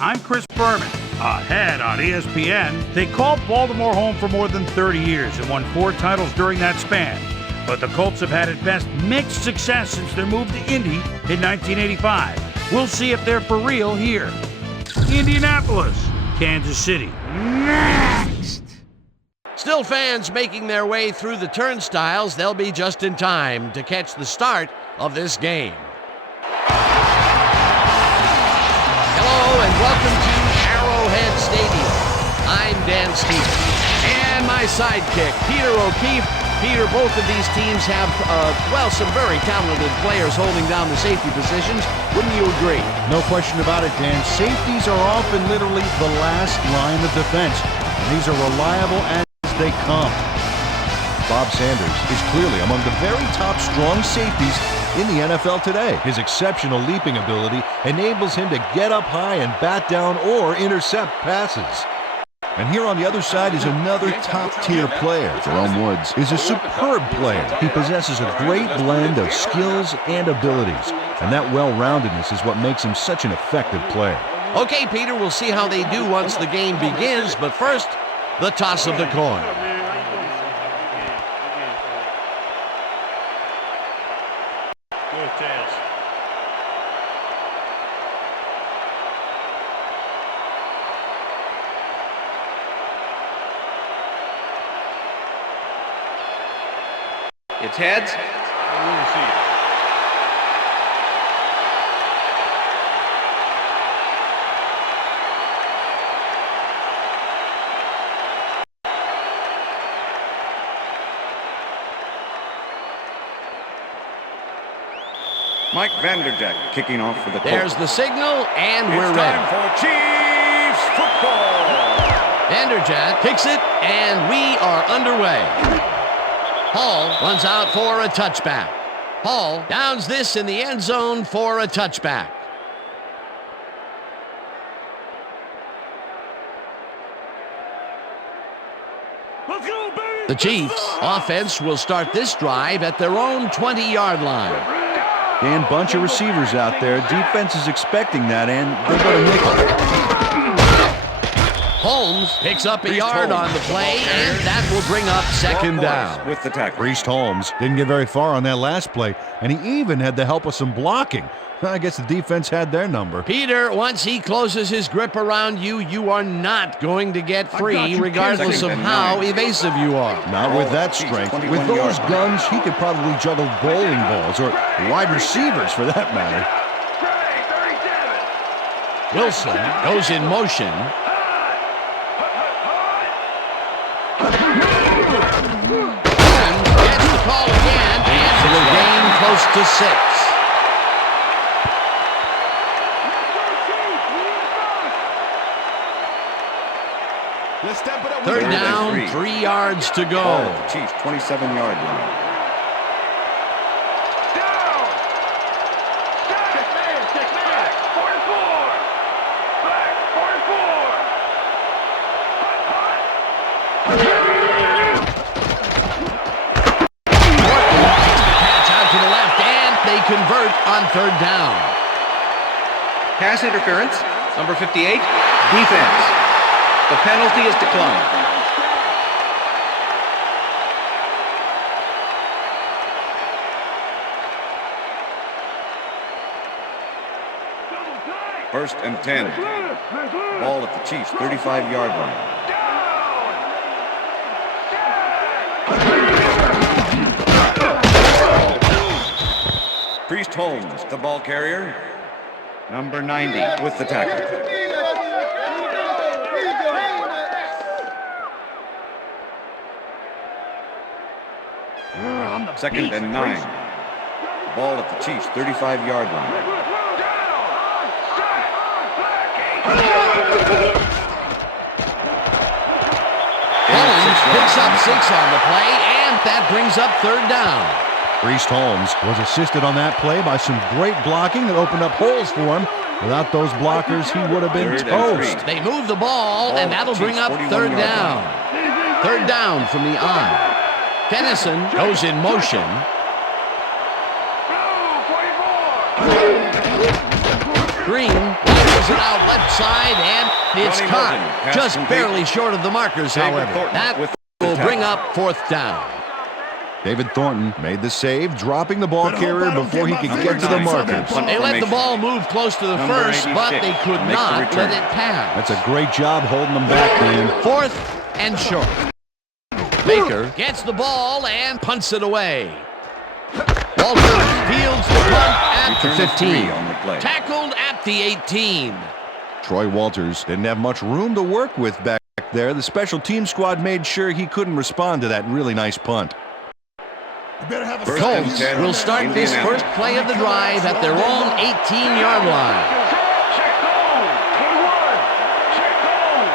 I'm Chris Berman. Ahead on ESPN, they called Baltimore home for more than 30 years and won 4 titles during that span. But the Colts have had at best mixed success since their move to Indy in 1985. We'll see if they're for real here. Indianapolis, Kansas City. Next! Still fans making their way through the turnstiles. They'll be just in time to catch the start of this game. Hello and welcome to Arrowhead Stadium. I'm Dan Stevens and my sidekick, Peter O'Keefe. Peter, both of these teams have, some very talented players holding down the safety positions. Wouldn't you agree? No question about it, Dan. Safeties are often literally the last line of defense. And these are reliable as they come. Bob Sanders is clearly among the very top strong safeties in the NFL today. His exceptional leaping ability enables him to get up high and bat down or intercept passes. And here on the other side is another top-tier player. Jerome Woods is a superb player. He possesses a great blend of skills and abilities. And that well-roundedness is what makes him such an effective player. Okay, Peter, we'll see how they do once the game begins. But first, the toss of the coin. Good tails. It's heads. Mike Vanderjagt kicking off for the Colts. There's the signal, and we're It's ready. time for Chiefs football. Vanderjagt kicks it, and we are underway. Hall runs out for a touchback. Hall downs this in the end zone for a touchback. Let's go, baby! The Chiefs offense will start this drive at their own 20-yard line. Dan, bunch of receivers out there. Defense is expecting that, and they go to nickel. Holmes picks up a yard on the play, and that will bring up second down. With the tackle. Priest Holmes didn't get very far on that last play, and he even had the help of some blocking. I guess the defense had their number. Peter, once he closes his grip around you, you are not going to get free, regardless of how evasive you are. Not with that strength. With those guns, he could probably juggle bowling balls, or wide receivers for that matter. Wilson goes in motion. And gets the call again, and it will gain close to 6. Third down, 3 yards to go. Ball at the Chiefs 27-yard line. Convert on third down. Pass interference, number 58, defense. The penalty is declined. First and 10. Ball at the Chiefs 35-yard line. Priest Holmes, the ball carrier. Number 90 with the tackle. Second and 9. Ball at the Chiefs 35-yard line. Holmes picks up 6 on the play, and that brings up third down. Priest Holmes was assisted on that play by some great blocking that opened up holes for him. Without those blockers, he would have been toast. They move the ball, and that'll bring up third down. Third down from the I. Tennyson goes in motion. Green launches it out left side, and it's Johnny caught. Morgan, pass Just complete. barely short of the markers, David however. Thornton That with will the bring tackle. up fourth down. David Thornton made the save, dropping the ball But carrier hope I don't before he get could my get to the finger on markers. that. They let the Formation. ball move close to the Number first, but 86 they could make the not return. let it pass. That's a great job holding them back, Dan. Fourth and short. Baker gets the ball and punts it away. Walters fields the punt at the Return of 15. 3 on the play. Tackled at the 18. Troy Walters didn't have much room to work with back there. The special team squad made sure he couldn't respond to that really nice punt. You better have a First and Colts 10, will start this Indianapolis. first play of the drive at their own 18-yard line. Check goal. 21. Check goal.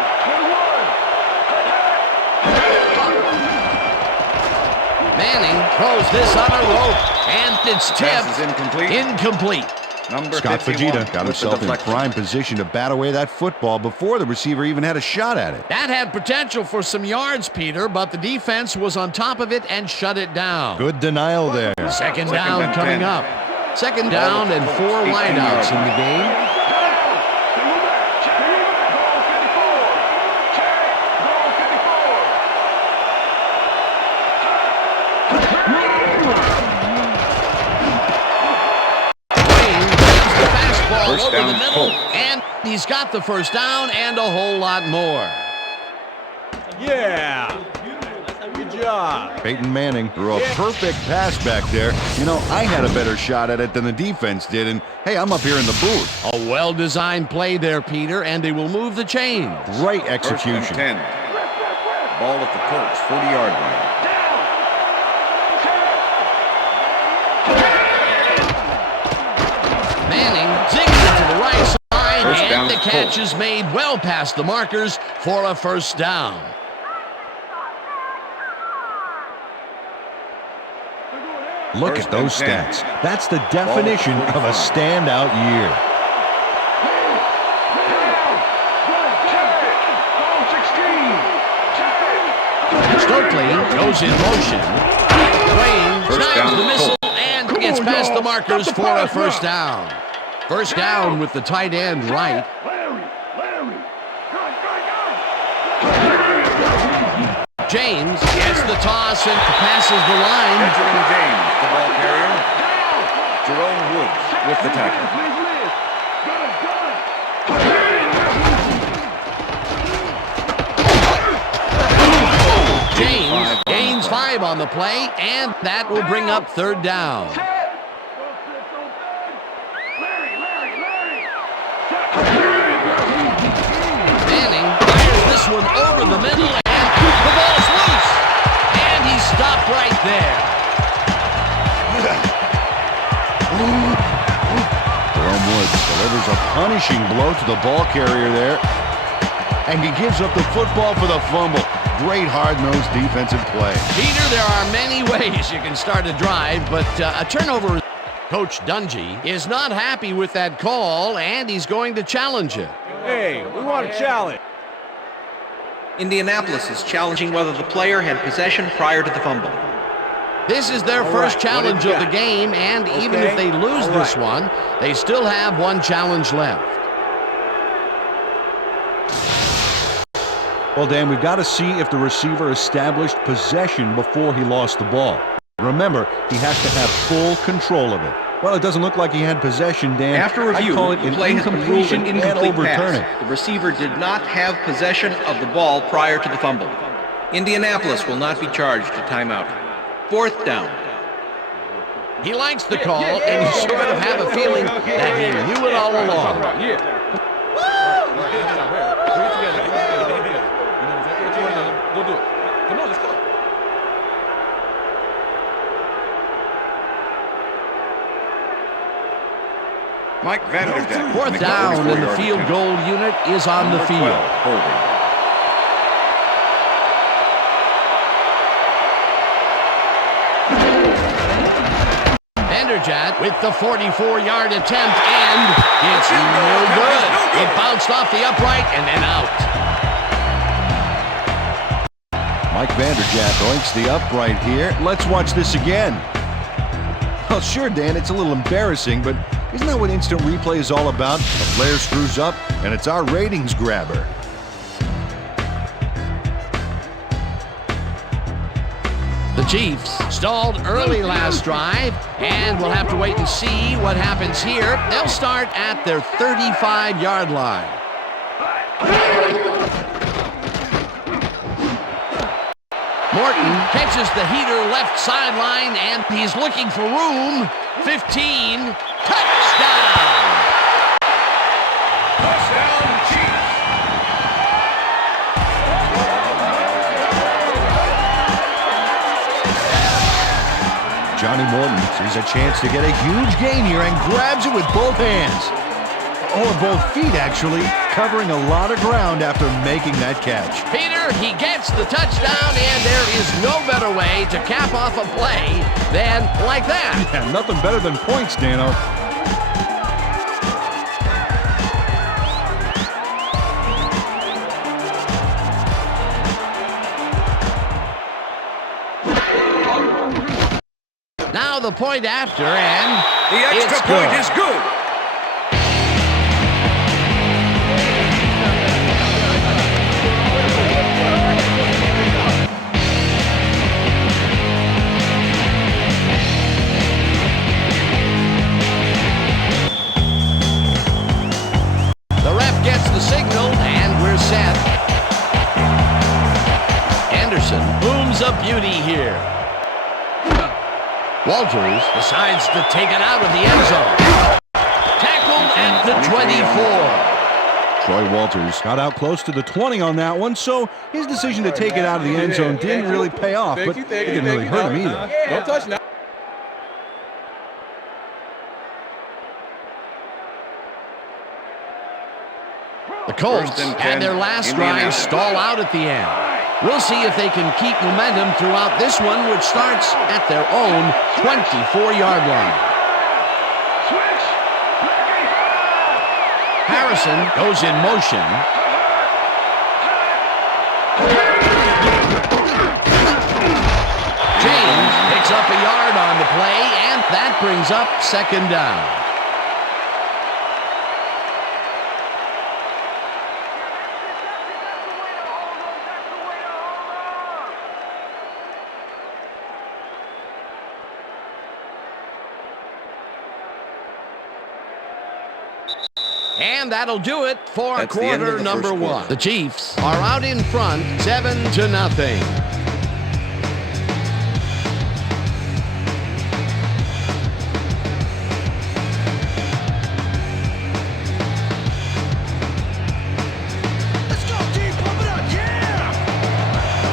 21. Manning throws this on a rope, and it's Pass tipped. is incomplete. Incomplete. Number Scott 51 Fajita got with the himself in deflection. prime position to bat away that football before the receiver even had a shot at it. That had potential for some yards, Peter, but the defense was on top of it and shut it down. Good denial there. Second Second down and coming 10. up. Second down and 4 wideouts in the game. First Over down, the middle, Colts. and he's got the first down and a whole lot more. Yeah. Good job. Peyton Manning threw a perfect pass back there. You know, I had a better shot at it than the defense did, and hey, I'm up here in the booth. A well-designed play there, Peter, and they will move the chains. Great First and execution. 10. Ball at the Colts 40-yard line. Manning zings it to the right side, First and down, the catch Colts. is made well past the markers for a first down. Look First at those and 10. stats. That's the definition of a standout year. Stokely goes in motion. Wayne First snags down, the missile Colts. and gets past the markers for a first down. First down with the tight end right. James gets the toss and passes the line. Benjamin James, the ball carrier. Jerome Woods with the tackle. James gains 5 on the play, and that will bring up third down. Manning fires this one over the middle, and the ball's loose. And he stopped right there. Jerome Woods delivers a punishing blow to the ball carrier there. And he gives up the football for the fumble. Great hard-nosed defensive play. Peter, there are many ways you can start a drive, but a turnover. Coach Dungy is not happy with that call, and he's going to challenge it. Hey, we want a challenge. Indianapolis is challenging whether the player had possession prior to the fumble. This is their All first right, challenge what do you of the got? game, and even Okay, if they lose all this right. one, they still have one challenge left. Well, Dan, we've got to see if the receiver established possession before he lost the ball. Remember, he has to have full control of it. Well, it doesn't look like he had possession, Dan. After review, I call it the an play has been ruled incompletion an and incomplete overturn pass. it. The receiver did not have possession of the ball prior to the fumble. Indianapolis will not be charged a timeout. Fourth down. He likes the call, and you sort of have a feeling that he knew it all along. Mike Vanderjagt. Fourth down, and the field goal unit is on the field. Holding. Vanderjagt with the 44-yard attempt, and it's no good. It bounced off the upright and then out. Mike Vanderjagt oinks the upright here. Let's watch this again. Well, sure, Dan, it's a little embarrassing, but Isn't that what instant replay is all about? A player screws up, and it's our ratings grabber. The Chiefs stalled early last drive, and we'll have to wait and see what happens here. They'll start at their 35-yard line. Morton catches the heater left sideline, and he's looking for room. 15, touchdown! Touchdown, Chiefs! Johnny Morton sees a chance to get a huge gain here and grabs it with both hands. Or both feet, actually, covering a lot of ground after making that catch. Peter, he gets the touchdown, and there is no better way to cap off a play than like that. Yeah, nothing better than points, Dano. Now the point after, and The extra it's point good. is good. The ref gets the signal, and we're set. Anderson booms a beauty here. Walters decides to take it out of the end zone. Tackled at the 24. Troy Walters got out close to the 20 on that one, so his decision to take it out of the end zone didn't really pay off, but it didn't really hurt him either. Don't touch now. The Colts First and had 10, their last drive Indianapolis. stall out at the end. We'll see if they can keep momentum throughout this one, which starts at their own 24-yard line. Switch. Harrison goes in motion. James picks up a yard on the play, and that brings up second down. And that'll do it for That's the end of quarter the number first one. quarter. The Chiefs are out in front, 7-0. Let's go, team. Pump it up. Yeah.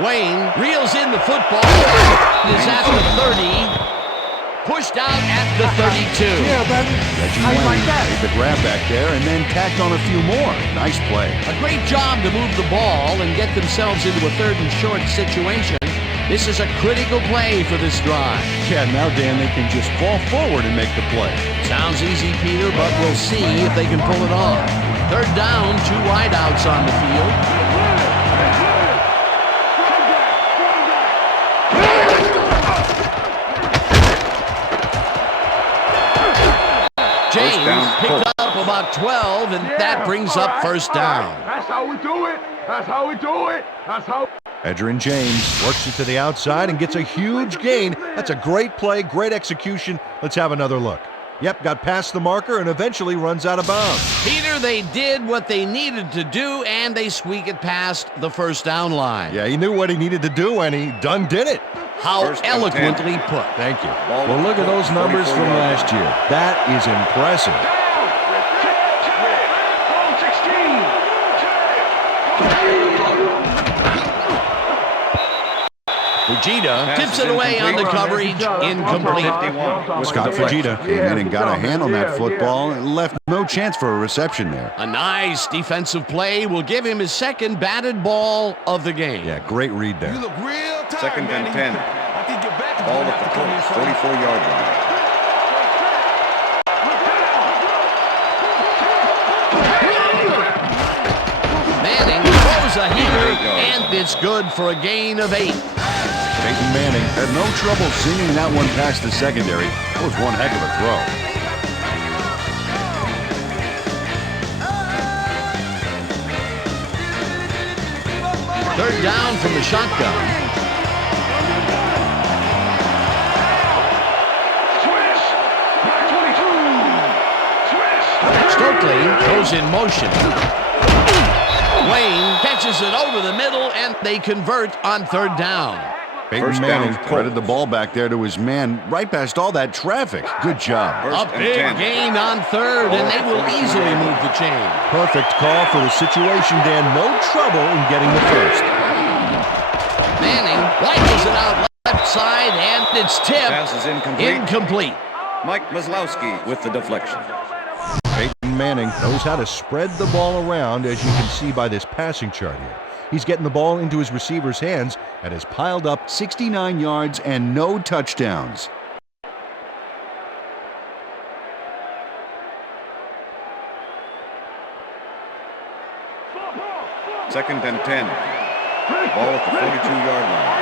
Wayne reels in the football. Is at the 30. Pushed out at the 32. Yeah, baby. Reggie How you Wayne like that? made the grab back there and then tacked on a few more. Nice play. A great job to move the ball and get themselves into a third and short situation. This is a critical play for this drive. Yeah, now, Dan, they can just fall forward and make the play. Sounds easy, Peter, but we'll see if they can pull it off. Third down, 2 wideouts on the field. James down, picked Colts. up about 12, and that brings up first down. That's how we do it. That's how we do it. That's how. Edgerrin James works it to the outside and gets a huge gain. That's a great play, great execution. Let's have another look. Yep, got past the marker and eventually runs out of bounds. Peter, they did what they needed to do, and they squeak it past the first down line. Yeah, he knew what he needed to do, and he done did it. How First and eloquently put. Thank you. Ball Well, look at those numbers 44 from yards. last year. That is impressive. Fujita tips it away on the coverage, incomplete. 51. Scott Fujita came in and got a hand on that football and left no chance for a reception there. A nice defensive play will give him his second batted ball of the game. Yeah, great read there. look real tired, Second and man. 10. I think you're back. Ball at the Colts, 44-yard line. Manning throws throws a heater, and it's good for a gain of 8. Peyton Manning had no trouble singing that one past the secondary. That was one heck of a throw. Third down from the shotgun. Stokely goes in motion. Wayne catches it over the middle, and they convert on third down. Peyton Manning threaded the ball back there to his man right past all that traffic. Good job. A big gain on third, and they will easily move the chain. Perfect call for the situation, Dan. No trouble in getting the first. Manning rifles it out left side, and it's tipped. Pass is incomplete. Incomplete. Mike Maslowski with the deflection. Peyton Manning knows how to spread the ball around, as you can see by this passing chart here. He's getting the ball into his receiver's hands and has piled up 69 yards and no touchdowns. Second and 10. Ball at the 42-yard line.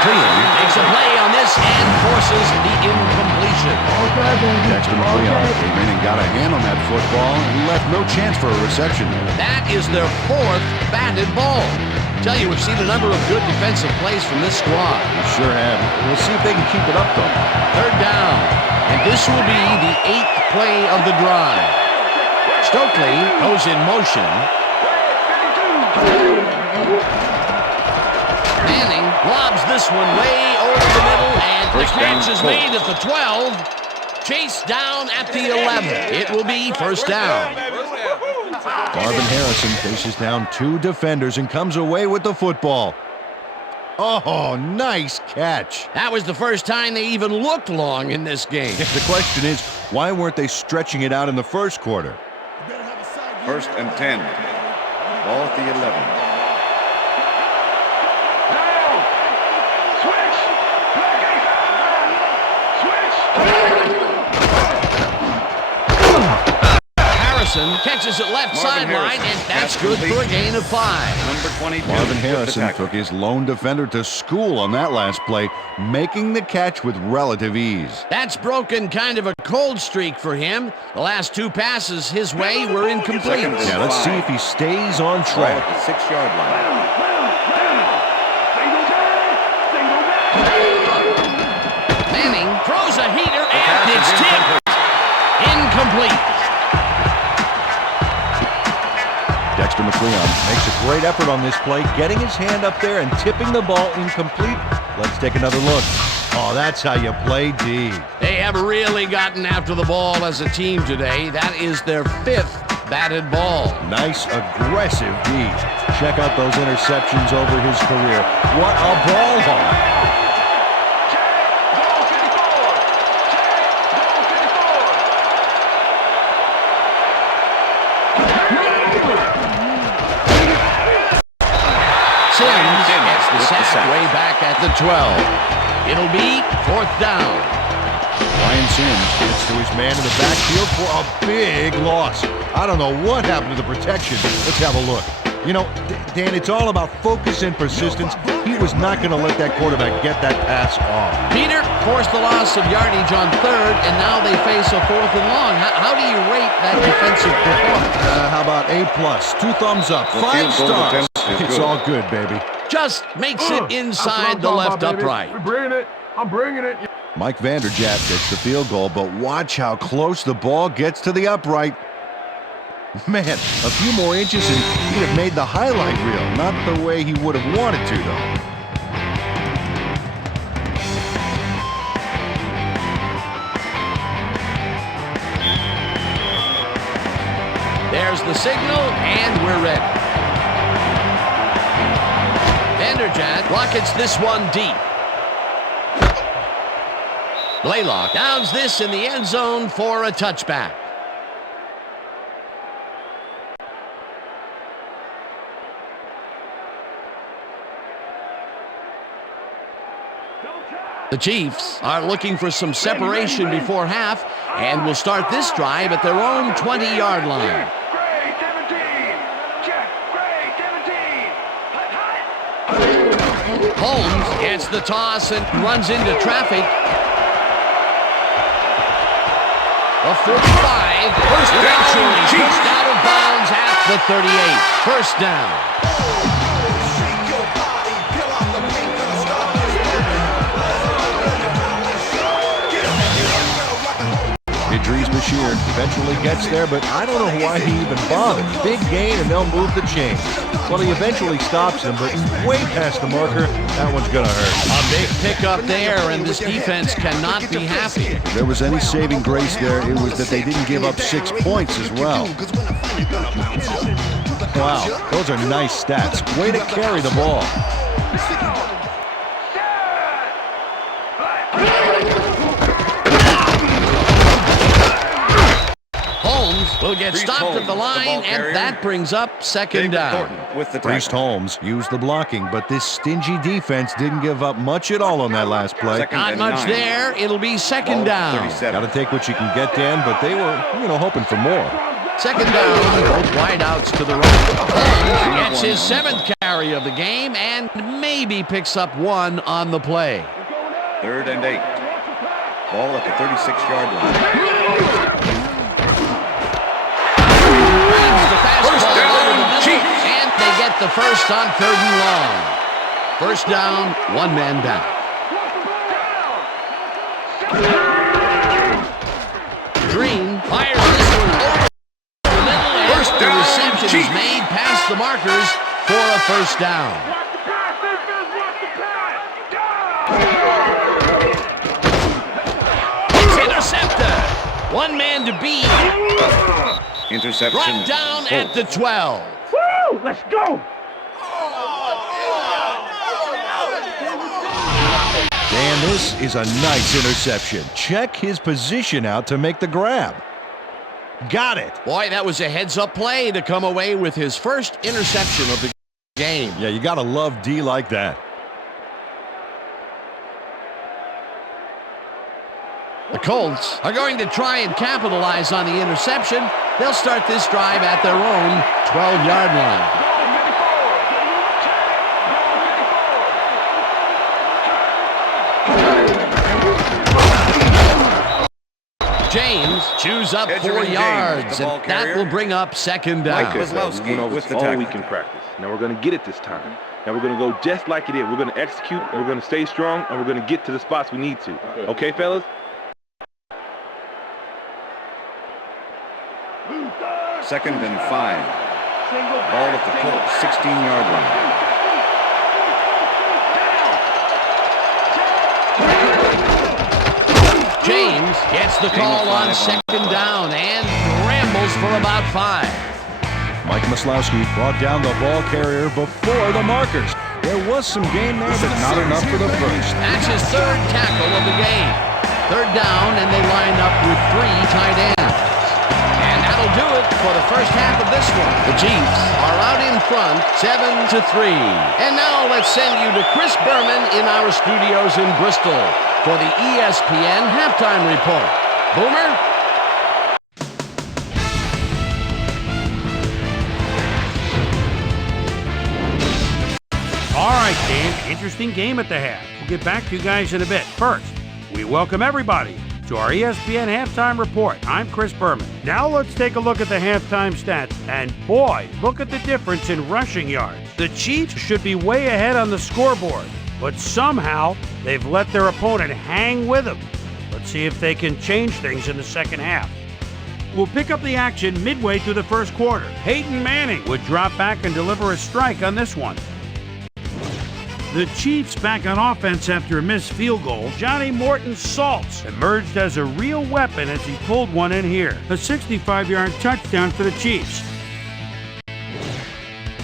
Makes a play on this and forces the incompletion. Dexter McLeon came in and got a hand on that football and left no chance for a reception. That is their fourth batted ball. Tell you, we've seen a number of good defensive plays from this squad. We sure have. We'll see if they can keep it up, though. Third down, and this will be the 8th play of the drive. Stokely goes in motion. Manning lobs this one way over the middle, and the catch is made at the 12. Chased down at the 11. It will be first down. Marvin Harrison faces down 2 defenders and comes away with the football. Oh, nice catch. That was the first time they even looked long in this game. The question is, why weren't they stretching it out in the first quarter? First and 10. Ball at the 11. Catches it left sideline, and that's good for a gain of 5. Number 22. Marvin Harrison took his lone defender to school on that last play, making the catch with relative ease. That's broken kind of a cold streak for him. The last 2 passes his way were incomplete. Yeah, let's see if he stays on track. Ball at the 6-yard line. Manning throws a heater, and it's tipped. Incomplete. Dexter McLeon makes a great effort on this play, getting his hand up there and tipping the ball incomplete. Let's take another look. Oh, that's how you play D. They have really gotten after the ball as a team today. That is their 5th batted ball. Nice, aggressive D. Check out those interceptions over his career. What a ball hawk. Way back at the 12. It'll be 4th down. Ryan Sims gets to his man in the backfield for a big loss. I don't know what happened to the protection. Let's have a look. You know, Dan, it's all about focus and persistence. He was not going to let that quarterback get that pass off. Peter forced the loss of yardage on 3rd, and now they face a 4th and long. How do you rate that defensive performance? How about A+, 2 thumbs up, 5 stars. It's all good, baby. Just makes it inside the left upright. We're bringing it. I'm bringing it. Mike Vanderjagt gets the field goal, but watch how close the ball gets to the upright. Man, a few more inches and he'd have made the highlight reel. Not the way he would have wanted to, though. There's the signal, and we're ready. Vanderjagt rockets this one deep. Blaylock downs this in the end zone for a touchback. The Chiefs are looking for some separation before half And will start this drive at their own 20-yard line. Gray 17. Check. Gray 17. Holmes gets the toss and runs into traffic. A 45. Eventually pushed out of bounds at the 38. First down. Idris Bashir eventually gets there, but I don't know why he even bothered. Big gain, and they'll move the chains. Well, he eventually stops him, but way past the marker. That one's going to hurt. A big pickup there, and this defense cannot be happy. If there was any saving grace there, it was that they didn't give up 6 points as well. Wow, those are nice stats. Way to carry the ball. Will get stopped at the line, and that brings up second down. Priest Holmes used the blocking, but this stingy defense didn't give up much at all on that last play. Not much there. It'll be second down. Got to take what you can get, Dan, but they were, hoping for more. Second down, both wideouts to the right. Holmes gets his 7th carry of the game and maybe picks up 1 on the play. 3rd and 8. Ball at the 36-yard line. And they get the first on 3rd and long. First down, 1 man down. Green fires this one over the middle, and the reception is made past the markers for a first down. It's intercepted. 1 man to beat. Interception. Brought down at the 12. Woo! Let's go! And this is a nice interception. Check his position out to make the grab. Got it. Boy, that was a heads-up play to come away with his first interception of the game. Yeah, you got to love D like that. The Colts are going to try and capitalize on the interception. They'll start this drive at their own 12-yard line. James chews up 4 yards, and that will bring up second down. We went over all week in practice. Now we're going to get it this time. Now we're going to go just like it is. We're going to execute, we're going to stay strong, and we're going to get to the spots we need to. Okay, fellas? Second and 5. Ball at the Colts, 16-yard line. James gets the call on second down and rambles for about 5. Mike Maslowski brought down the ball carrier before the markers. There was some gain there, but not enough for the first. That's his 3rd tackle of the game. 3rd down, and they line up with 3 tight ends. And that'll do it for the first half of this one. The Chiefs are out in front, 7-3. And now let's send you to Chris Berman in our studios in Bristol for the ESPN Halftime Report. Boomer? All right, Dan, interesting game at the half. We'll get back to you guys in a bit. First, we welcome everybody to our ESPN Halftime Report. I'm Chris Berman. Now let's take a look at the halftime stats. And boy, look at the difference in rushing yards. The Chiefs should be way ahead on the scoreboard, but somehow they've let their opponent hang with them. Let's see if they can change things in the second half. We'll pick up the action midway through the first quarter. Peyton Manning would drop back and deliver a strike on this one. The Chiefs back on offense after a missed field goal. Johnny Morton Saltz emerged as a real weapon as he pulled one in here. A 65-yard touchdown for the Chiefs.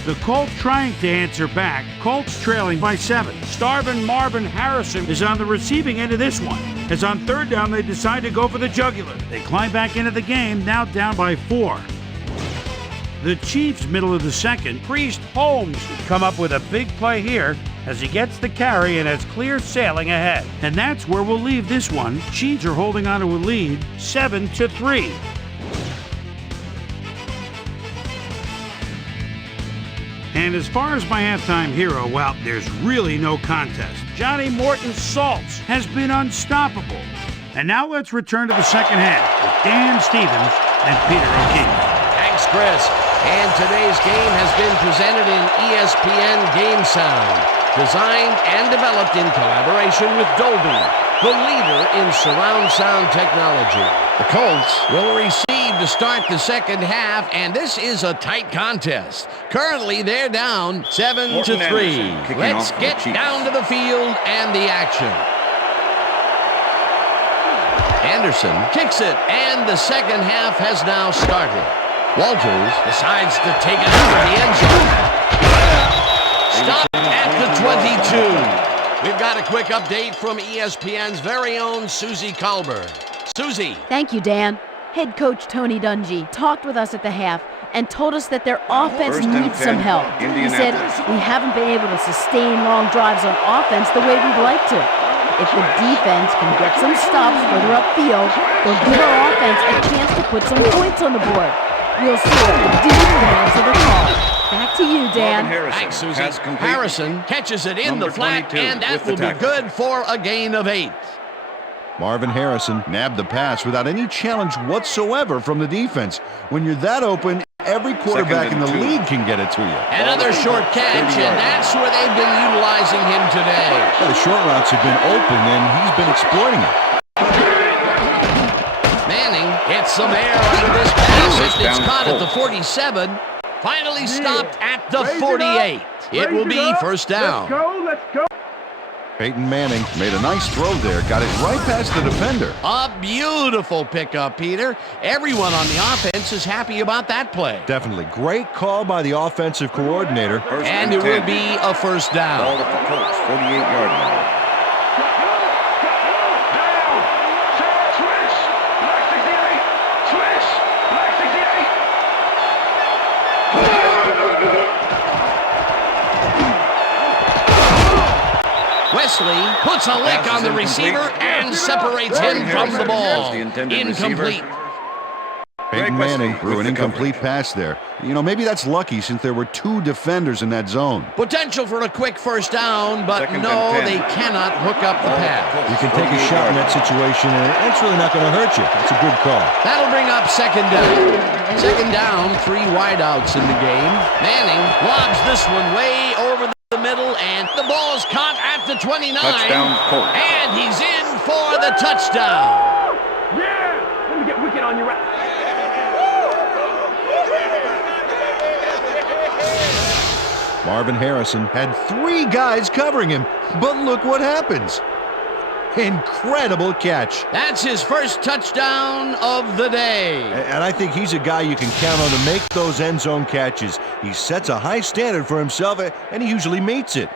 The Colts trying to answer back. Colts trailing by 7. Starvin Marvin Harrison is on the receiving end of this one. As on 3rd down, they decide to go for the jugular. They climb back into the game, now down by 4. The Chiefs, middle of the second. Priest Holmes come up with a big play here. as he gets the carry and has clear sailing ahead. And that's where we'll leave this one. Chiefs are holding on to a lead, 7-3. And as far as my halftime hero, well, there's really no contest. Johnny Morton Saltz has been unstoppable. And now let's return to the second half with Dan Stevens and Peter O'Keefe. Thanks, Chris. And today's game has been presented in ESPN Game Sound, designed and developed in collaboration with Dolby, the leader in surround sound technology. The Colts will receive to start the second half, and this is a tight contest. Currently, they're down 7-3. Let's get down to the field and the action. Anderson kicks it, and the second half has now started. Walters decides to take it out of the end zone. Stop at the 22. We've got a quick update from ESPN's very own Susie Colbert. Susie. Thank you, Dan. Head coach Tony Dungy talked with us at the half and told us that their offense needs some help. He said, we haven't been able to sustain long drives on offense the way we'd like to. If the defense can get some stops further upfield, they'll give our offense a chance to put some points on the board. We'll see what the defense of the call. Back to you, Dan. Thanks, Susie. Harrison catches it in the flat, and that will be good for a gain of 8. Marvin Harrison nabbed the pass without any challenge whatsoever from the defense. When you're that open, every quarterback in the league can get it to you. Another short catch, and that's where they've been utilizing him today. The short routes have been open, and he's been exploiting it. Manning gets some air under this pass. It's caught at the 47. Finally stopped at the 48. It will be first down. Let's go. Peyton Manning made a nice throw there, got it right past the defender. A beautiful pickup, Peter. Everyone on the offense is happy about that play. Definitely. Great call by the offensive coordinator. And it will be a first down. Ball at the Colts, 48-yard line. Wesley puts a lick on the receiver and separates him from the ball. Incomplete. Peyton Manning threw an incomplete pass there. You know, maybe that's lucky since there were 2 defenders in that zone. Potential for a quick first down, but no, they cannot hook up the pass. You can take a shot in that situation, and it's really not going to hurt you. That's a good call. That'll bring up second down. Second down, 3 wideouts in the game. Manning lobs this one way over the middle, and the ball is caught at the 29. Touchdown, Colts. And he's in for the touchdown. Yeah! Let me get wicked on you right. Marvin Harrison had 3 guys covering him, but look what happens. Incredible catch. That's his first touchdown of the day. And I think he's a guy you can count on to make those end zone catches. He sets a high standard for himself, and he usually meets it.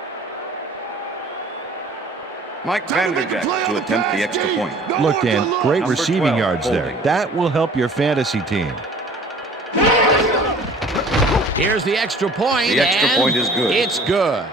Mike Vanderjagt to attempt the extra point. Look, Dan, great Number receiving 12, yards there. holding. That will help your fantasy team. Here's the extra point. The extra and point is good. It's good.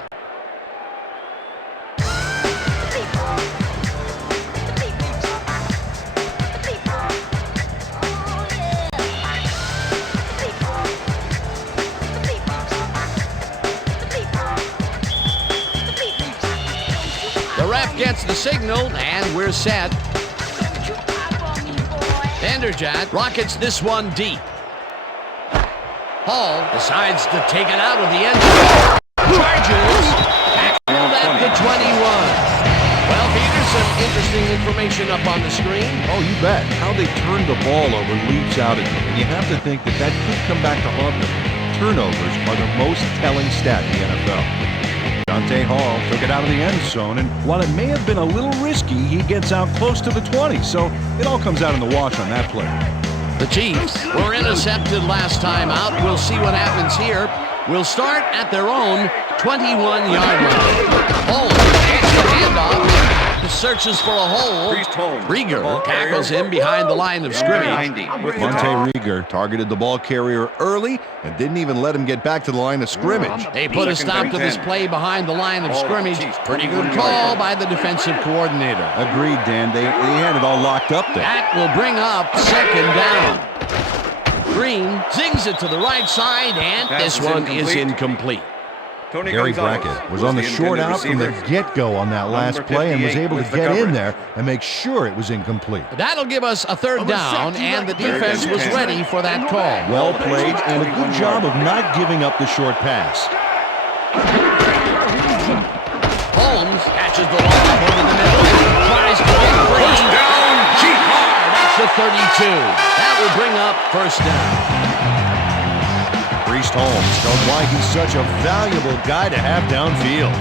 The ref gets the signal, and we're set. Vanderjagt rockets this one deep. Hall decides to take it out of the end zone. Charges. Tackled at the 21. Well, Peter, some interesting information up on the screen. Oh, you bet. How they turned the ball over leaps out at you, and you have to think that that could come back to haunt them. Turnovers are the most telling stat in the NFL. Dante Hall took it out of the end zone, and while it may have been a little risky, he gets out close to the 20, so it all comes out in the wash on that play. The Chiefs were intercepted last time out. We'll see what happens here. We'll start at their own 21-yard line. Hall takes the handoff. searches for a hole. Priest Holmes, Rieger ball carrier. tackles him behind the line of scrimmage. 90 with the Monte tackle. Rieger targeted the ball carrier early and didn't even let him get back to the line of scrimmage. They put a stop to this play behind the line of scrimmage. Pretty good call by the defensive coordinator. Agreed, Dan. They had it all locked up there. That will bring up second down. Green zings it to the right side, and Pass this is one is incomplete. incomplete. Tony Gary Gonzalez Brackett was on the short intended out from the receiver. get-go on that last Number play and was 58 able to with the get in coverage. there and make sure it was incomplete. That'll give us a third down, and the defense was ready for that call. Well played and a good job of not giving up the short pass. Holmes catches the ball over the middle and tries to get free. First down, Chief. That's the 32. That will bring up first down. Priest Holmes showed why he's such a valuable guy to have downfield.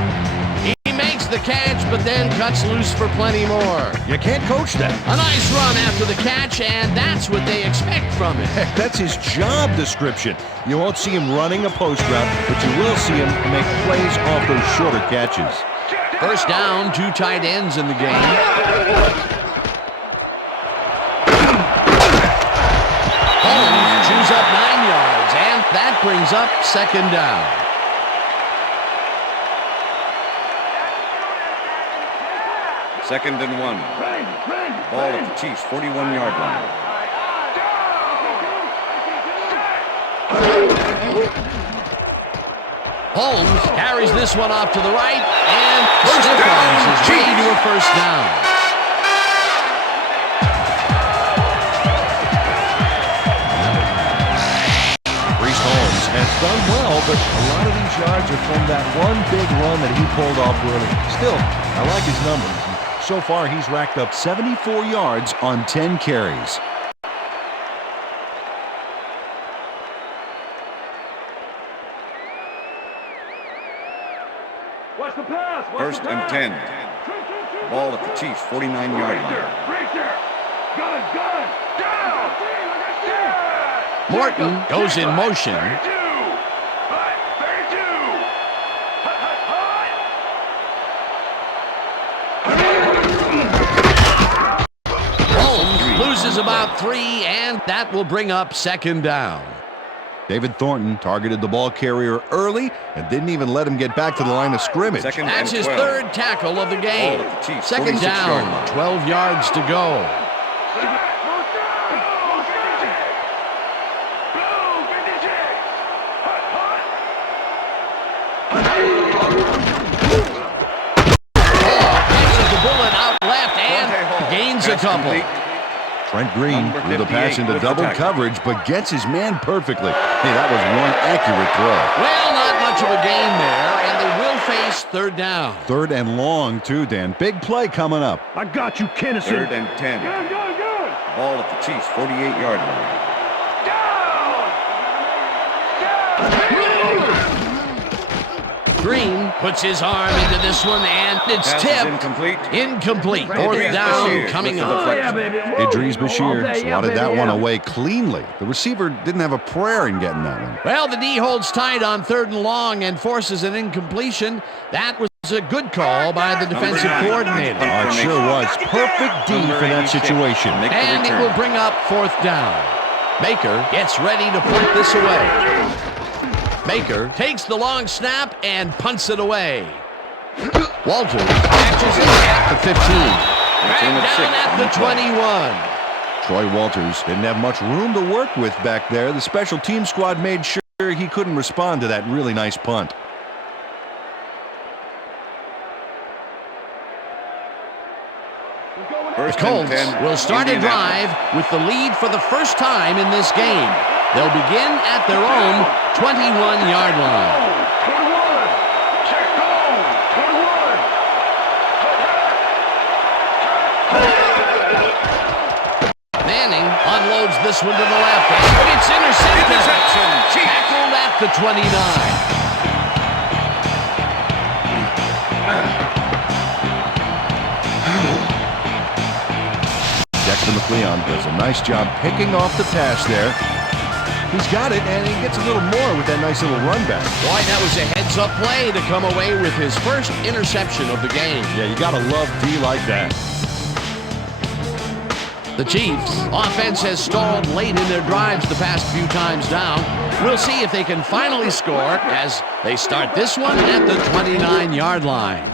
He makes the catch, but then cuts loose for plenty more. You can't coach that. A nice run after the catch, and that's what they expect from him. Heck, that's his job description. You won't see him running a post route, but you will see him make plays off those shorter catches. First down, 2 tight ends in the game. Holmes chews up 9 yards, and that brings up second down. Second and 1. Ball at the Chiefs' 41-yard line. Holmes carries this one off to the right, and First stiff down, arms his way to a first down. Priest Holmes has done well, but a lot of these yards are from that one big run that he pulled off early. Still, I like his numbers. So far, he's racked up 74 yards on 10 carries. Watch the pass. Watch First the and pass. 10. Ball at the Chiefs' 49-yard line. Gun. Down. Morton goes in motion. 32. Holmes loses about 3, and that will bring up second down. David Thornton targeted the ball carrier early and didn't even let him get back to the line of scrimmage. Second That's and his 12. third tackle of the game. Ball at the Chiefs' Second 46-yard down, line. 12 yards to go. Catches the bullet out left and gains a Pass couple. complete. Trent Green Number threw the pass 58 into with the double tackle. coverage, but gets his man perfectly. Hey, that was one accurate throw. Well, not much of a gain there, and they will face third down. Third and long, too, Dan. Big play coming up. I got you, Kennison. Third and 10. Ball at the Chiefs' 48-yard line. Green puts his arm into this one, and it's Pass is tipped. incomplete. Incomplete. Fourth Idris down Bashir coming with the up. deflection. Idris Bashir swatted that one away cleanly. The receiver didn't have a prayer in getting that one. Well, the D holds tight on third and long and forces an incompletion. That was a good call by the defensive coordinator. Oh, it sure was. Perfect D for that situation. Make the And it return. will bring up fourth down. Baker gets ready to punt this away. Baker takes the long snap and punts it away. Walters catches it at the 15. It's in Back at down 6 at on the the play. 21. Troy Walters didn't have much room to work with back there. The special team squad made sure he couldn't respond to that really nice punt. The First Colts and 10. will start a Indianapolis. drive with the lead for the first time in this game. They'll begin at their own 21-yard line. Manning unloads this one to the left, and it's intercepted. Interception. Chiefs. Tackled at the 29. Dexter McLeon does a nice job picking off the pass there. He's got it, and he gets a little more with that nice little run back. Boy, that was a heads-up play to come away with his first interception of the game. Yeah, you got to love D like that. The Chiefs' offense has stalled late in their drives the past few times down. We'll see if they can finally score as they start this one at the 29-yard line.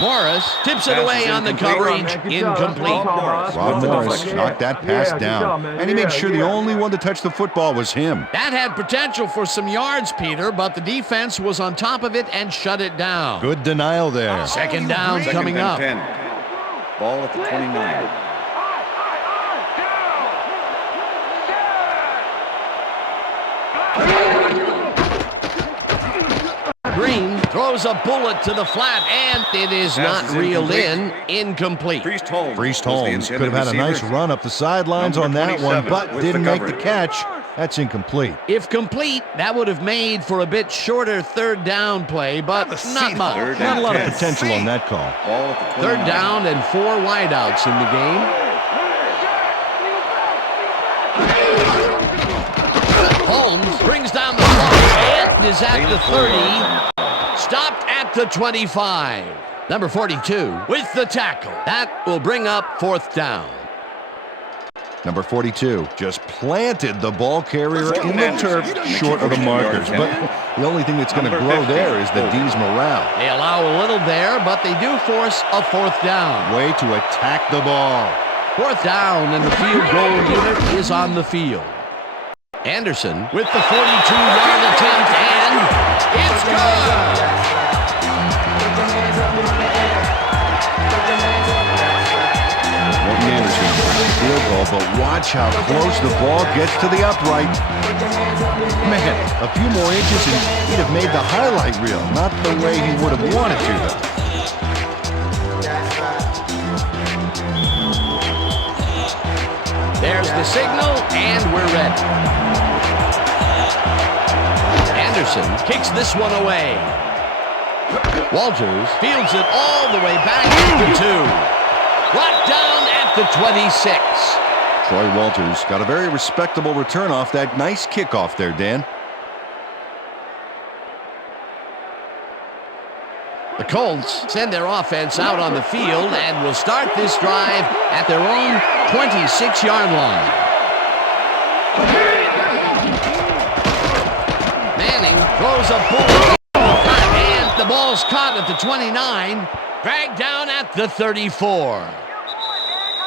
Morris tips it away on the coverage. Incomplete. Rob Morris knocked that pass down, and he made sure the only one to touch the football was him. That had potential for some yards, Peter, but the defense was on top of it and shut it down. Good denial there. Second down coming up. 10. Ball at the 29. Green throws a bullet to the flat, and it is not reeled in. Incomplete. Priest Holmes could have had a nice run up the sidelines on that one, but didn't make the catch. That's incomplete. If complete, that would have made for a bit shorter third down play, but not much. Not a lot of potential on that call. Third down and 4 wideouts in the game. Holmes brings down the clock and is at the 30. Stopped at the 25. Number 42 with the tackle. That will bring up fourth down. Number 42 just planted the ball carrier in the turf short of the markers. But the only thing that's going to grow there is the D's morale. They allow a little there, but they do force a fourth down. Way to attack the ball. Fourth down, and the field goal unit is on the field. Anderson with the 42-yard attempt, and it's good! Anderson for the field goal, but watch how close the ball gets to the upright. Man, a few more inches and he'd have made the highlight reel. Not the way he would have wanted to, though. There's the signal, and we're ready. Anderson kicks this one away. Walters fields it all the way back to 2. Brought down at the 26. Troy Walters got a very respectable return off that nice kickoff there, Dan. The Colts send their offense out on the field and will start this drive at their own 26-yard line. Manning throws a bullet, and the ball's caught at the 29, dragged down at the 34.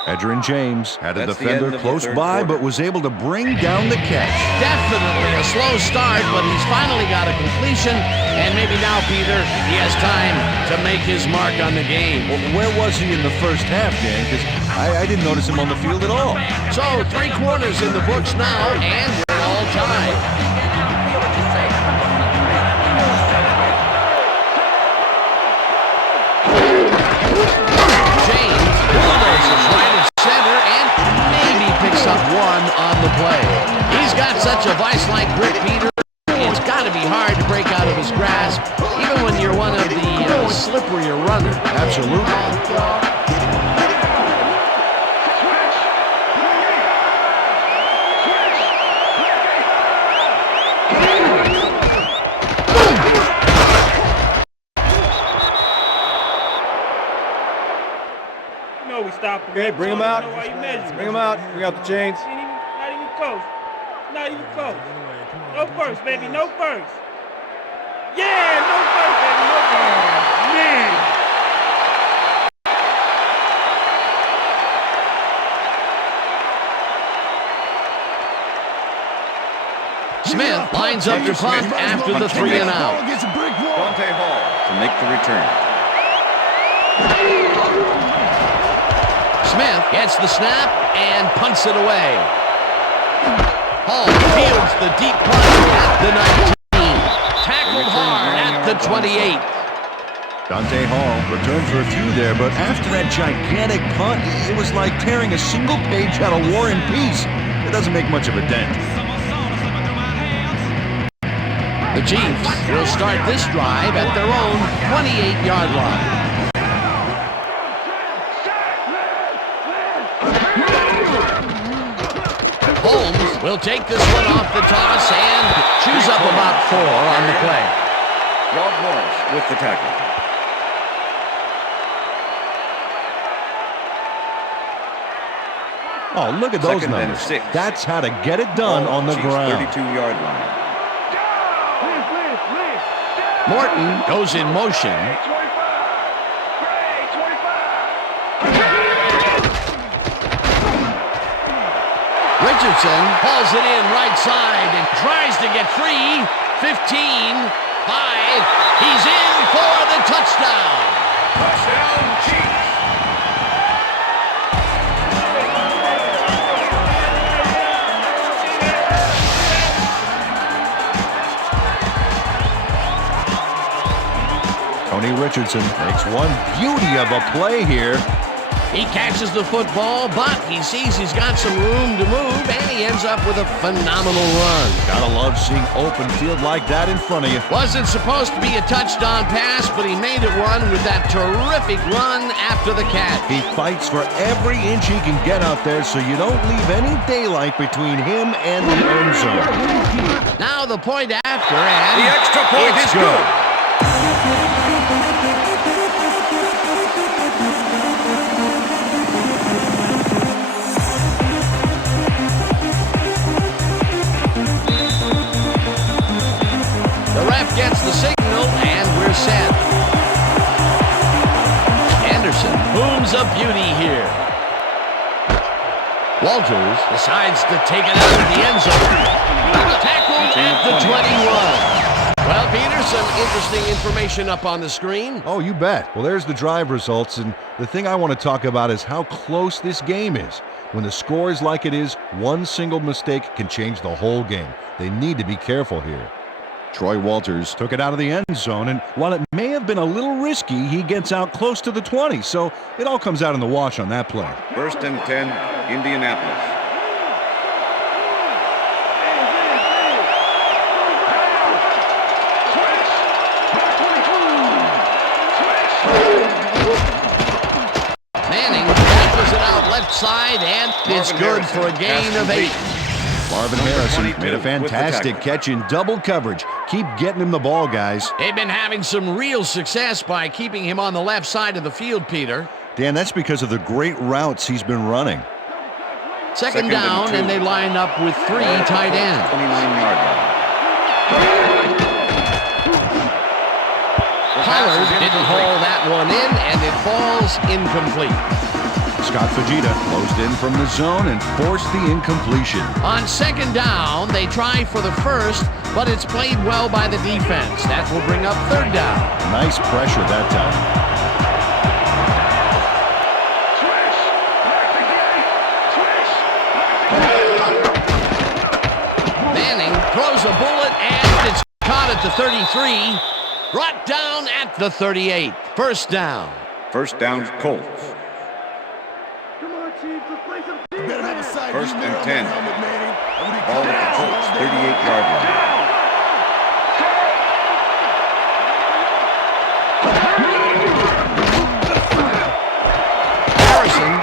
Edgerrin James had a defender close by, but was able to bring down the catch. Definitely a slow start, but he's finally got a completion, and maybe now, Peter, he has time to make his mark on the game. Well, where was he in the first half, Dan? Because I didn't notice him on the field at all. So, 3 quarters in the books now, and we're all tied. Up one on the play. He's got such a vice-like grip, Peter. It's got to be hard to break out of his grasp, even when you're one of the slipperier runners. Absolutely. We stop him. Okay, bring him out. Bring him out. Bring out the chains. Not even close. Not even close. No first, baby. No first. Yeah, no first, baby. No first. Man. Smith lines up to punt after the 3 and out. Dante Hall to make the return. Smith gets the snap and punts it away. Hall fields the deep punt at the 19. Tackled hard at the 28. Dante Hall returned for a few there, but after that gigantic punt, it was like tearing a single page out of War and Peace. It doesn't make much of a dent. The Chiefs will start this drive at their own 28-yard line. He'll take this one off the toss and chews up about 4 on the play. Rob Morris with the tackle. Oh, look at those Second and numbers. 6. That's how to get it done on the ground. 32-yard line. Morton goes in motion. Richardson hauls it in right side and tries to get free. 15, 5. He's in for the touchdown. Touchdown, Chiefs. Tony Richardson makes one beauty of a play here. He catches the football, but he sees he's got some room to move, and he ends up with a phenomenal run. Gotta love seeing open field like that in front of you. Wasn't supposed to be a touchdown pass, but he made it one with that terrific run after the catch. He fights for every inch he can get out there so you don't leave any daylight between him and the end zone. Now the point after, and The extra point is good. The ref gets the signal, and we're set. Anderson booms a beauty here. Walters decides to take it out of the end zone. Tackle at the 21. Well, Peter, some interesting information up on the screen. Oh, you bet. Well, there's the drive results, and the thing I want to talk about is how close this game is. When the score is like it is, one single mistake can change the whole game. They need to be careful here. Troy Walters took it out of the end zone, and while it may have been a little risky, he gets out close to the 20, so it all comes out in the wash on that play. 1st and 10, Indianapolis. Manning tackles it out left side, and it's good for a gain of 8. Marvin Harrison made a fantastic catch in double coverage. Keep getting him the ball, guys. They've been having some real success by keeping him on the left side of the field, Peter. Dan, that's because of the great routes he's been running. Second down, and they line up with 3 tight ends. 29-yard line. Pollard didn't haul that one in, and it falls incomplete. Scott Fujita closed in from the zone and forced the incompletion. On second down, they try for the first, but it's played well by the defense. That will bring up third down. Nice pressure that time. Manning throws a bullet, and it's caught at the 33. Brought down at the 38. First down. First down, Colts. 1st and 10. Ball at the Colts, 38-yard line. Harrison,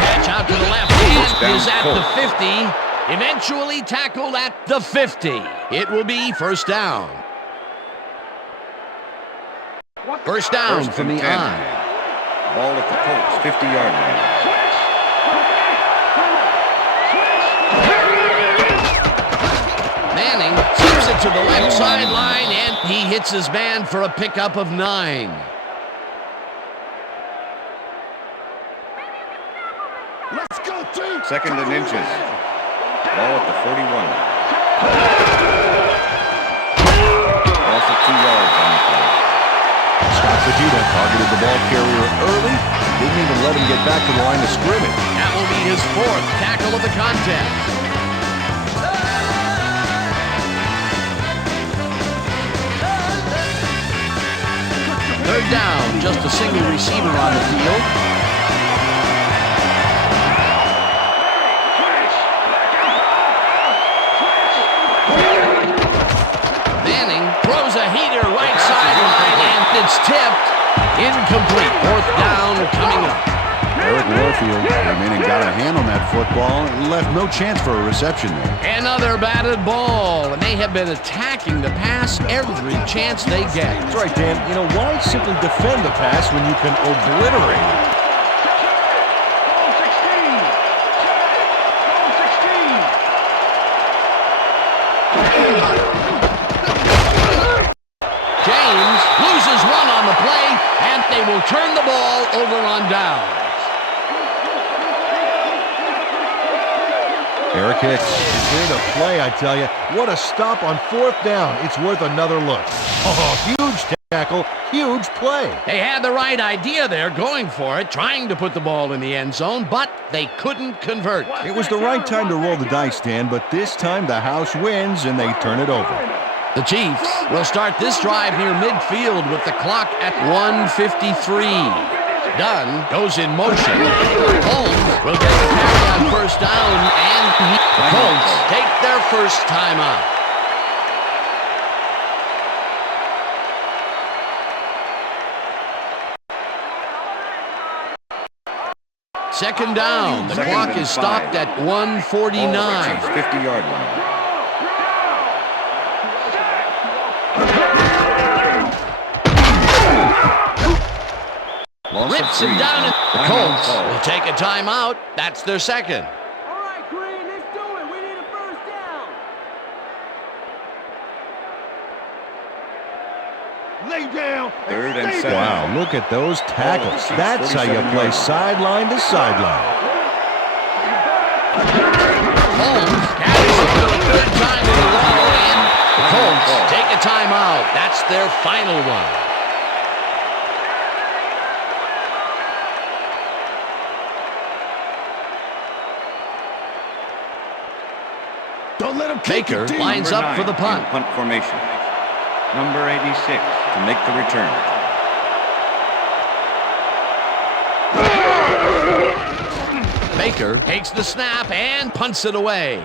catch out to the left hand, is at Colts. the 50. Eventually tackled at the 50. It will be first down. First down First from and the 10. eye. Ball at the Colts, 50-yard line. Manning tips it to the left sideline, and he hits his man for a pickup of 9. Let's go, team! 2nd and inches. Ball at the 41. Loss of 2 yards on the play. Scott Fujita targeted the ball carrier early. Didn't even let him get back to the line of scrimmage. That will be his 4th tackle of the contest. Third down, just a single receiver on the field. Manning throws a heater right sideline, and it's tipped. Incomplete. 4th down coming up. Eric Warfield came in and got a hand on that football and left no chance for a reception there. Another batted ball, and they have been attacking the pass every chance they get. That's right, Dan. You know, why simply defend the pass when you can obliterate it? James loses one on the play, and they will turn the ball over on downs. Eric Hicks is here to play, I tell you. What a stop on 4th down. It's worth another look. Oh, huge tackle, huge play. They had the right idea there, going for it, trying to put the ball in the end zone, but they couldn't convert. It was the right time to roll the dice, Dan, but this time the house wins and they turn it over. The Chiefs will start this drive near midfield with the clock at 1:53. Dunn goes in motion. Holmes will get the carry on 1st down, and the Colts take their first timeout. Second down. The clock is stopped at 1:49. 50-yard line. Rips him down. The Colts will take a timeout. That's their second. All right, Green, let's do it. We need a first down. Lay down. 3rd and 7. Wow, look at those tackles. That's how you play sideline to sideline. Holmes carries it to a good time in the wall, and the Colts take a timeout. That's their final one. Baker lines up for the punt. Punt formation. Number 86 to make the return. Baker takes the snap and punts it away.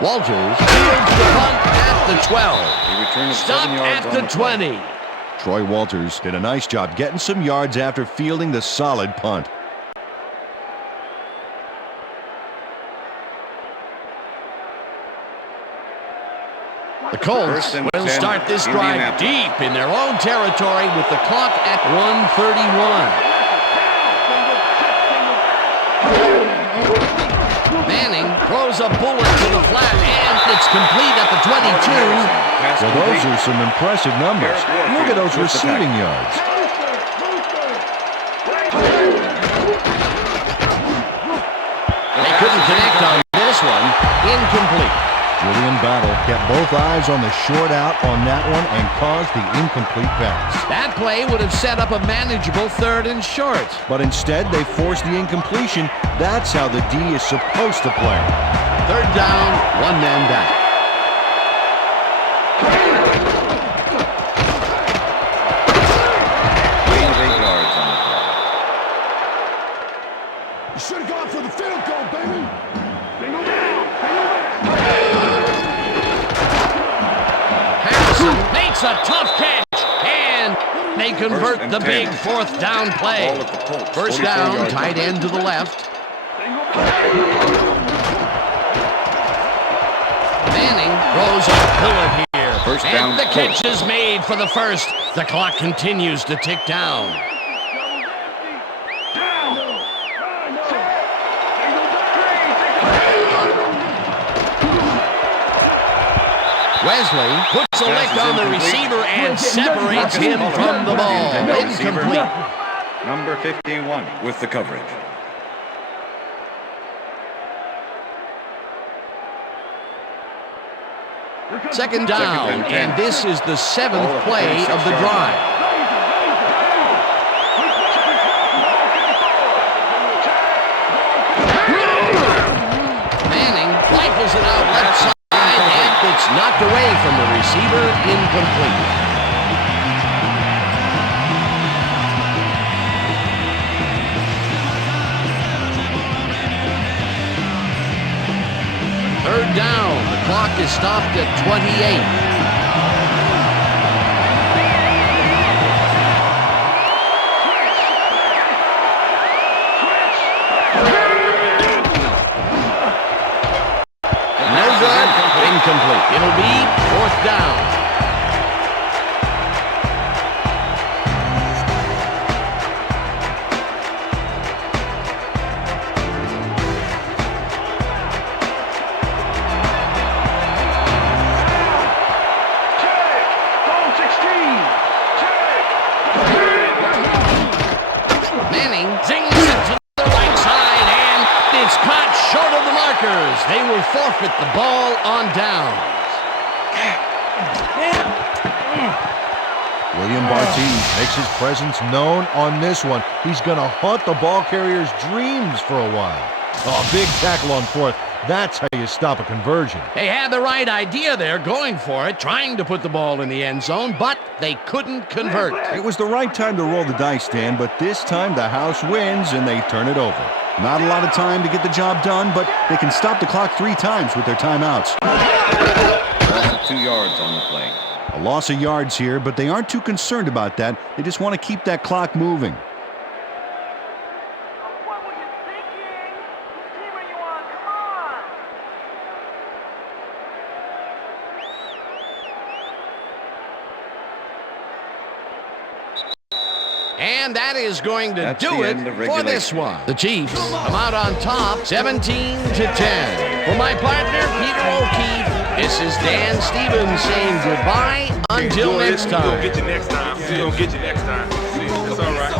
Walters fields the punt at the 12. Stop at the 20. Troy Walters did a nice job getting some yards after fielding the solid punt. The Colts will start this drive deep in their own territory with the clock at 1:31. Manning throws a bullet to the flat, and it's complete at the 22. Well, those are some impressive numbers. Look at those receiving yards. They couldn't connect on this one. Incomplete. Julian Battle kept both eyes on the short out on that one and caused the incomplete pass. That play would have set up a manageable 3rd and short. But instead, they forced the incompletion. That's how the D is supposed to play. 3rd down, 1 man back. You should have gone for the field goal, baby. Makes a tough catch, and they convert the big 4th down play. 1st down, tight end to the left. Manning throws a bullet here, and the catch is made for the first. The clock continues to tick down. Wesley puts a lick on the receiver and separates him from the ball. Incomplete. Number 51 with the coverage. Second down, and this is the 7th play of the drive. Manning rifles it out left side. It's knocked away from the receiver, incomplete. Third down. The clock is stopped at 28. Incomplete. It'll be 4th down. Manning zings it to the right side, and it's caught short of the markers. They will forfeit the ball on downs. William Barty makes his presence known on this one. He's going to haunt the ball carrier's dreams for a while. Oh, big tackle on 4th. That's how you stop a conversion. They had the right idea there, going for it, trying to put the ball in the end zone, but they couldn't convert. It was the right time to roll the dice, Dan, but this time the house wins and they turn it over. Not a lot of time to get the job done, but they can stop the clock 3 times with their timeouts. Loss of 2 yards on the play. A loss of yards here, but they aren't too concerned about that. They just want to keep that clock moving. And that is going to That's do the it end of for regulation. this one. The Chiefs come out on top, 17-10. For my partner, Peter O'Keefe, this is Dan Stevens saying goodbye until next We're going time. to get you next time. We're going to get you next time. That's all right.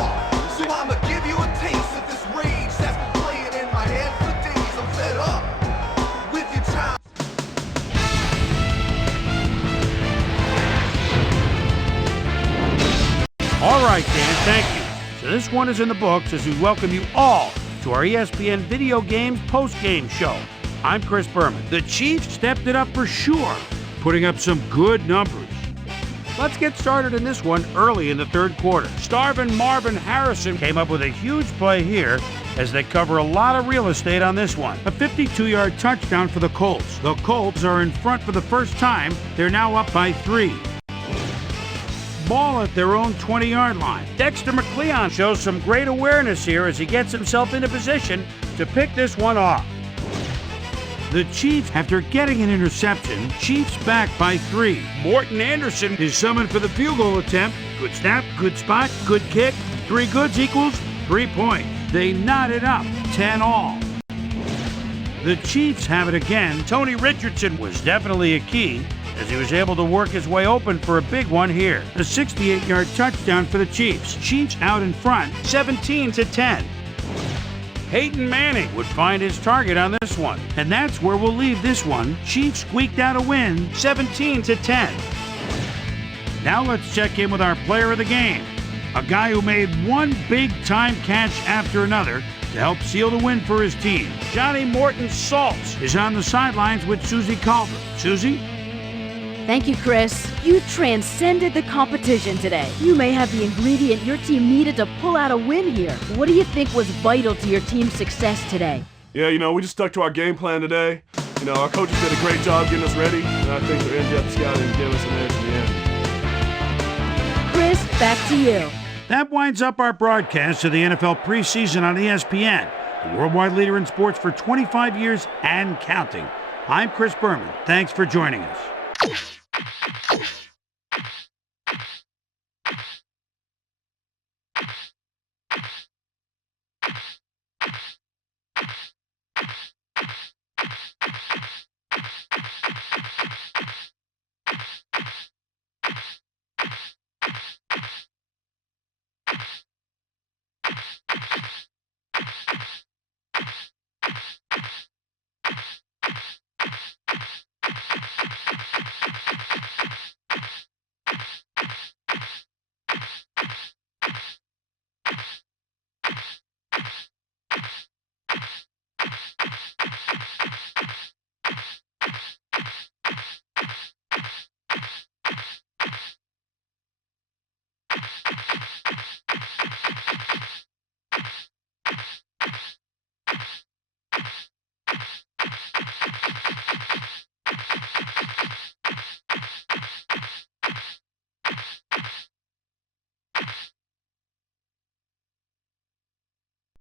So I'ma give you a taste of this rage that's been playing in my head for days. I'm fed up with your time. All right, Dan, thank you. So this one is in the books as we welcome you all to our ESPN Video Games post-game show. I'm Chris Berman. The Chiefs stepped it up for sure, putting up some good numbers. Let's get started in this one early in the 3rd quarter. Starvin' Marvin Harrison came up with a huge play here as they cover a lot of real estate on this one. A 52-yard touchdown for the Colts. The Colts are in front for the first time. They're now up by 3. Ball at their own 20-yard line. Dexter McCleon shows some great awareness here as he gets himself into position to pick this one off. The Chiefs, after getting an interception, Chiefs back by 3. Morton Anderson is summoned for the field goal attempt. Good snap, good spot, good kick. 3 goods equals 3 points. They knot it up, 10-all. The Chiefs have it again. Tony Richardson was definitely a key as he was able to work his way open for a big one here. A 68-yard touchdown for the Chiefs. Chiefs out in front, 17-10. Peyton Manning would find his target on this one. And that's where we'll leave this one. Chiefs squeaked out a win, 17-10. Now let's check in with our player of the game. A guy who made one big-time catch after another to help seal the win for his team. Johnny Morton Saltz is on the sidelines with Susie Calvert. Susie? Thank you, Chris. You transcended the competition today. You may have the ingredient your team needed to pull out a win here. What do you think was vital to your team's success today? Yeah, we just stuck to our game plan today. Our coaches did a great job getting us ready, and I think their in-depth scouting gave us an edge in the end. Chris, back to you. That winds up our broadcast of the NFL preseason on ESPN, the worldwide leader in sports for 25 years and counting. I'm Chris Berman. Thanks for joining us.